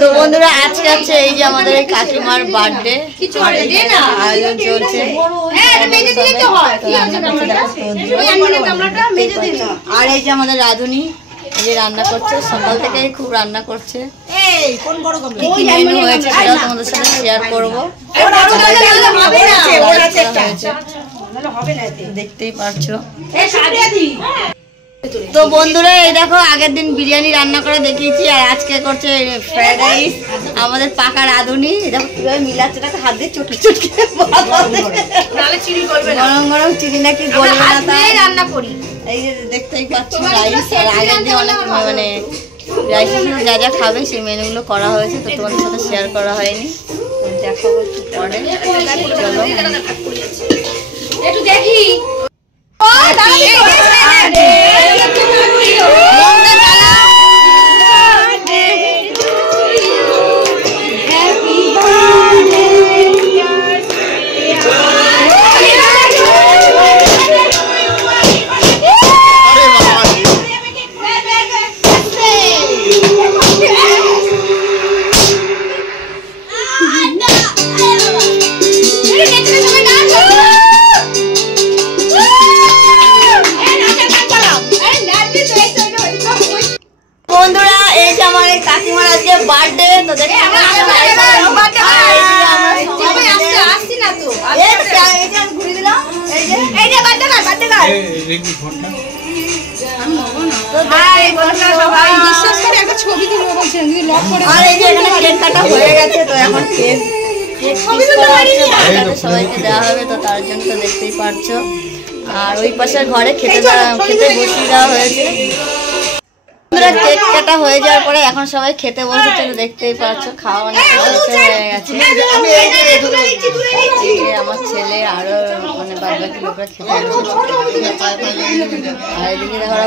তো বন্ধুরা আজকে হচ্ছে এই যে আমাদের এই কাকিমার বার্থডে আয়োজন চলছে আর এই যে আমাদের রাধুনি এই যে রান্না করছে সকাল থেকেই খুব রান্না করছে কি কি মেনু হয়েছে সেটাও তোমাদের সাথে শেয়ার করবো দেখতেই পারছো। তো বন্ধুরা এই দেখো আগের দিন বিরিয়ানি রান্না করে দেখিয়েছি আর আজকে করছে ফ্রাইড রাইস আমাদের পাকা রাঁধুনি। দেখো কিভাবে মিলাচ্ছে তাকে হাত দিয়ে চটকে চটকে গরম গরম চিনি নাকি গলবে না তাই রান্না করি। এই যে দেখতেই পাচ্ছি রাইস আর আগের দিন অনেক মানে রাইসের সাথে যা যা খাবে সেই মেনুগুলো করা হয়েছে তো তোমাদের সাথে শেয়ার করা হয়নি। দেখাবো একটু পরে চলো একটু দেখি সবাইকে দেওয়া হবে তো তার জন্য তো দেখতেই পারছো। আর ওই পাশের ঘরে খেতে বসিয়ে দেওয়া হয়েছে। কেক কাটা হয়ে যাওয়ার পরে এখন সবাই খেতে বসেছে দেখতেই পাচ্ছ খাওয়া অনেক হয়ে গেছে। আমার ছেলে আরো মানে বাদ বাকি লোকরা খেতে আর এদিকে দেখো ওরা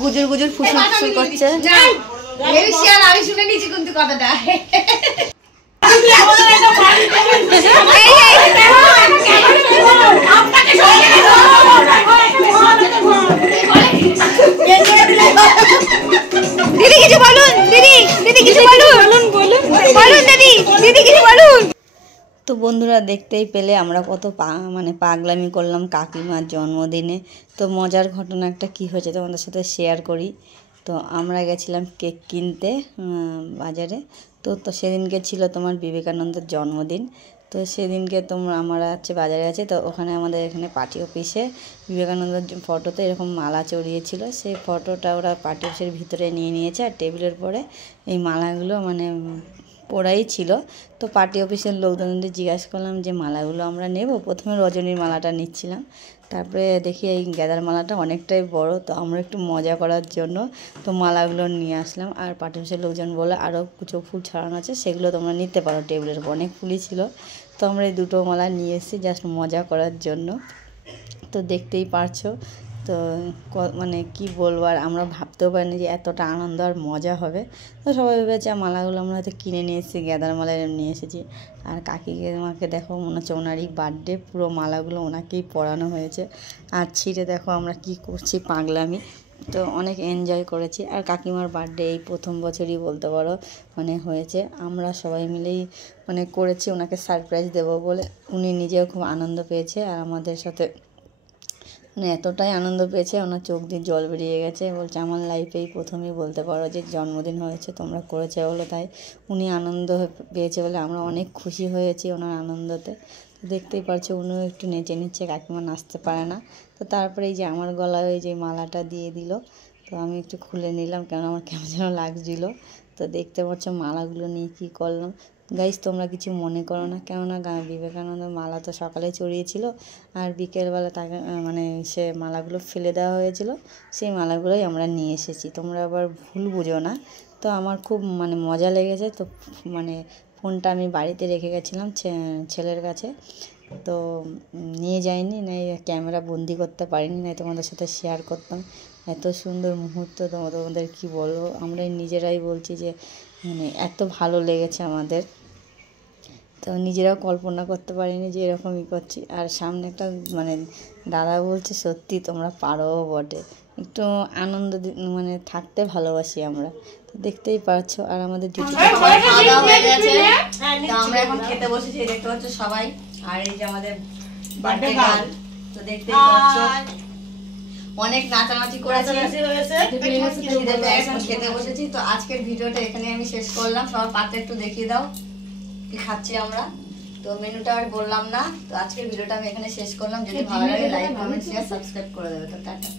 গুজুর গুজুর ফুসুর ফুসুর করছে। আমি শুনে নিয়েছি কিন্তু কথাটা দিদি কিছু বলুন দিদি কিছু বলুন দিদি কিছু বলুন। তো বন্ধুরা দেখতেই পেলে আমরা কত মানে পাগলামি করলাম কাকিমার জন্মদিনে। তো মজার ঘটনা একটা কি হয়েছে তোমাদের সাথে শেয়ার করি। তো আমরা গেছিলাম কেক কিনতে বাজারে। তো সেদিনকে ছিল তোমার বিবেকানন্দের জন্মদিন। তো সেদিনকে আমরা হচ্ছে বাজারে আছি তো ওখানে আমাদের এখানে পার্টি অফিসে বিবেকানন্দের ফটোতে এরকম মালা চড়িয়েছিল। সেই ফটোটা ওরা পার্টি অফিসের ভিতরে নিয়ে নিয়েছে আর টেবিলের পরে এই মালাগুলো মানে পড়াই ছিল। তো পার্টি অফিসের লোকজনদের জিজ্ঞাসা করলাম যে মালাগুলো আমরা নেব। প্রথমে রজনীর মালাটা নিচ্ছিলাম, তারপরে দেখি এই গাঁদার মালাটা অনেকটাই বড়। তো আমরা একটু মজা করার জন্য তো মালাগুলো নিয়ে আসলাম। আর পার্টি অফিসের লোকজন বলে আরও কিছু ফুল ছড়ানো আছে সেগুলো তোমরা নিতে পারো, টেবিলের উপর অনেক ফুলই ছিল। তো আমরা এই দুটো মালা নিয়ে এসেছি জাস্ট মজা করার জন্য। তো দেখতেই পারছো তো মানে কি বলবো আর আমরা ভাবতেও পারিনি যে এতটা আনন্দ আর মজা হবে। তো সবাই ভেবেছে মালাগুলো আমরা হয়তো কিনে নিয়ে এসেছি, গাঁদার মালা নিয়ে এসেছি। আর কাকিকে আমাকে দেখো মনে হচ্ছে ওনারই বার্থডে, পুরো মালাগুলো ওনাকেই পরানো হয়েছে। আর ছিঁড়ে দেখো আমরা কি করছি পাগলামি। তো অনেক এনজয় করেছি। আর কাকিমার বার্থডে এই প্রথম বছরই বলতে পারো মানে হয়েছে। আমরা সবাই মিলেই মানে করেছি ওনাকে সারপ্রাইজ দেবো বলে। উনি নিজেও খুব আনন্দ পেয়েছে আর আমাদের সাথে মানে এতটাই আনন্দ পেয়েছে ওনার চোখ দিয়ে জল বেরিয়ে গেছে। বলছে আমার লাইফেই প্রথমেই বলতে পারো যে জন্মদিন হয়েছে তোমরা করেছে বলো, তাই উনি আনন্দ পেয়েছে বলে আমরা অনেক খুশি হয়েছি ওনার আনন্দতে। তো দেখতেই পারছো উনিও একটু নেচে নিচ্ছে, কাকিমা নাচতে পারে না। তো তারপরে এই যে আমার গলায় ওই যে মালাটা দিয়ে দিল, তো আমি একটু খুলে নিলাম কেন আমার কেমন যেন লাগছিলো। তো দেখতে পাচ্ছ মালাগুলো নিয়ে কী করলাম। গাইস তোমরা কিছু মনে করো না, কেননা বিবেকানন্দ মালা তো সকালে চড়িয়েছিল আর বিকেলবেলা তাকে মানে সে মালাগুলো ফেলে দেওয়া হয়েছিল, সেই মালাগুলোই আমরা নিয়ে এসেছি। তোমরা আবার ভুল বুঝো না। তো আমার খুব মানে মজা লেগেছে। তো মানে ফোনটা আমি বাড়িতে রেখে গেছিলাম ছেলের কাছে, তো নিয়ে যাইনি, নাই ক্যামেরা বন্দি করতে পারিনি, নাই তোমাদের সাথে শেয়ার করতাম। এত সুন্দর মুহূর্ত তোমাদের কি বলবো, আমরাই নিজেরাই বলছি যে মানে এত ভালো লেগেছে আমাদের। তো নিজেরাও কল্পনা করতে পারিনি যে এরকমই করছি। আর সামনে একটা মানে দাদা বলছে সত্যি তোমরা পারো বটে। একটু আনন্দ মানে থাকতে ভালোবাসি আমরা, তো দেখতেই পাচ্ছো। আর আমাদের ডিউটি খাওয়া দাওয়া হয়ে গেছে, তো আমরা এখন খেতে বসেছি, দেখতে পাচ্ছ সবাই। আর এই যে আমাদের বার্থডে গার্ল, তো দেখতেই পাচ্ছ অনেক নাচানাচি করেছি, খেতে বসেছি। তো আজকের ভিডিওটা এখানে আমি শেষ করলাম। সবার পাতে একটু দেখিয়ে দাও কি খাচ্ছি আমরা, তো মেনুটা আর বললাম না। তো আজকের ভিডিওটা আমি এখানে শেষ করলাম। যদি ভালো লাগে লাইক কমেন্ট শেয়ার সাবস্ক্রাইব করে দেবে। তো টাটা।